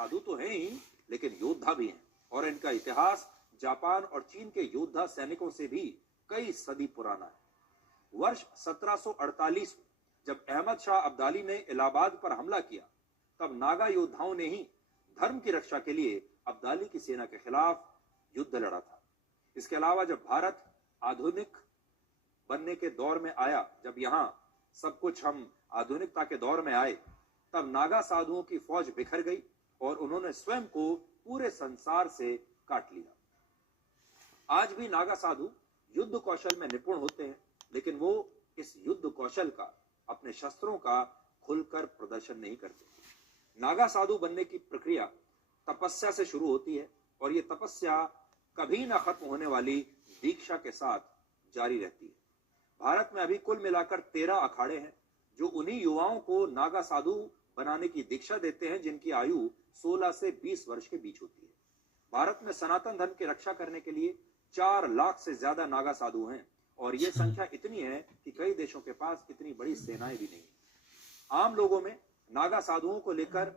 साधु तो हैं ही, लेकिन योद्धा भी हैं, और इनका इतिहास जापान और चीन के योद्धा सैनिकों से भी कई सदी पुराना है। वर्ष 1748 में जब अहमद शाह अब्दाली ने इलाहाबाद पर हमला किया, तब नागा योद्धाओं ने ही धर्म की रक्षा के लिए अब्दाली की सेना के खिलाफ युद्ध लड़ा था। इसके अलावा जब भारत आधुनिक बनने के दौर में आया, जब यहां सब कुछ हम आधुनिकता के दौर में आए, तब नागा साधुओं की फौज बिखर गई और उन्होंने स्वयं को पूरे संसार से काट लिया। आज भी नागा साधु युद्ध कौशल में निपुण होते हैं, लेकिन वो इस युद्ध कौशल का, अपने शस्त्रों का खुलकर प्रदर्शन नहीं करते। नागा साधु बनने की प्रक्रिया तपस्या से शुरू होती है, और ये तपस्या कभी ना खत्म होने वाली दीक्षा के साथ जारी रहती है। भारत में अभी कुल मिलाकर 13 अखाड़े हैं जो उन्हीं युवाओं को नागा साधु बनाने की दीक्षा देते हैं जिनकी आयु 16 से 20 वर्ष के बीच होती है। भारत में सनातन धर्म की रक्षा करने के लिए 4 लाख से ज्यादा नागा साधु हैं, और ये संख्या इतनी है कि कई देशों के पास इतनी बड़ी सेनाएं भी नहीं। आम लोगों में नागा साधुओं को लेकर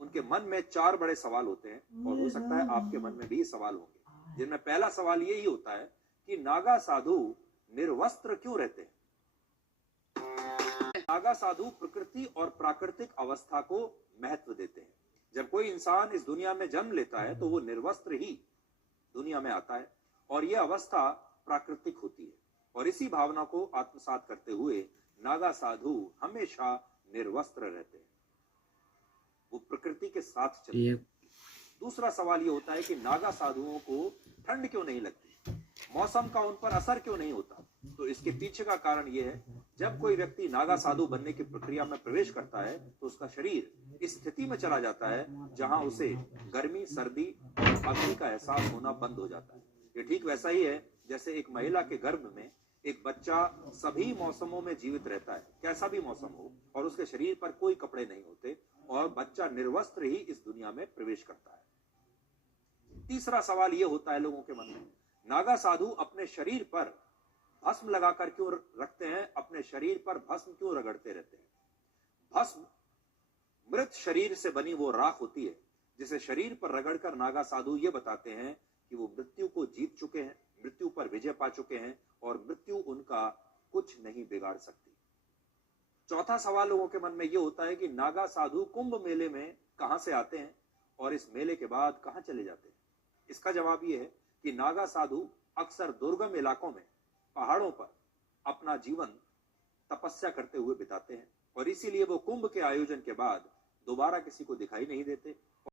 उनके मन में 4 बड़े सवाल होते हैं, और हो सकता है आपके मन में भी सवाल होंगे, जिनमें पहला सवाल यही होता है कि नागा साधु निर्वस्त्र क्यों रहते हैं। नागा साधु प्रकृति और प्राकृतिक अवस्था को महत्व देते हैं। जब कोई इंसान इस दुनिया में जन्म लेता है तो वो निर्वस्त्र ही दुनिया में आता है, और यह अवस्था प्राकृतिक होती है, और इसी भावना को आत्मसात करते हुए नागा साधु हमेशा निर्वस्त्र रहते हैं, वो प्रकृति के साथ चलते हैं। दूसरा सवाल ये होता है कि नागा साधुओं को ठंड क्यों नहीं लगती, मौसम का उन पर असर क्यों नहीं होता। तो इसके पीछे का कारण यह है, जब कोई व्यक्ति नागा साधु बनने की प्रक्रिया में प्रवेश करता है तो उसका शरीर इस स्थिति में चला जाता है जहां उसे गर्मी, सर्दी और अग्नि का एहसास होना बंद हो जाता है। ये ठीक वैसा ही है जैसे एक महिला के गर्भ में एक बच्चा सभी मौसमों में जीवित रहता है, कैसा भी मौसम हो, और उसके शरीर पर कोई कपड़े नहीं होते, और बच्चा निर्वस्त्र ही इस दुनिया में प्रवेश करता है। तीसरा सवाल यह होता है लोगों के मन में, नागा साधु अपने शरीर पर भस्म लगाकर क्यों रखते हैं, अपने शरीर पर भस्म क्यों रगड़ते रहते हैं। भस्म मृत शरीर से बनी वो राख होती है जिसे शरीर पर रगड़कर नागा साधु ये बताते हैं कि वो मृत्यु को जीत चुके हैं, मृत्यु पर विजय पा चुके हैं, और मृत्यु उनका कुछ नहीं बिगाड़ सकती। चौथा सवाल लोगों के मन में ये होता है कि नागा साधु कुंभ मेले में कहां से आते हैं और इस मेले के बाद कहां चले जाते हैं। इसका जवाब ये है कि नागा साधु अक्सर दुर्गम इलाकों में, पहाड़ों पर अपना जीवन तपस्या करते हुए बिताते हैं, और इसीलिए वो कुंभ के आयोजन के बाद दोबारा किसी को दिखाई नहीं देते,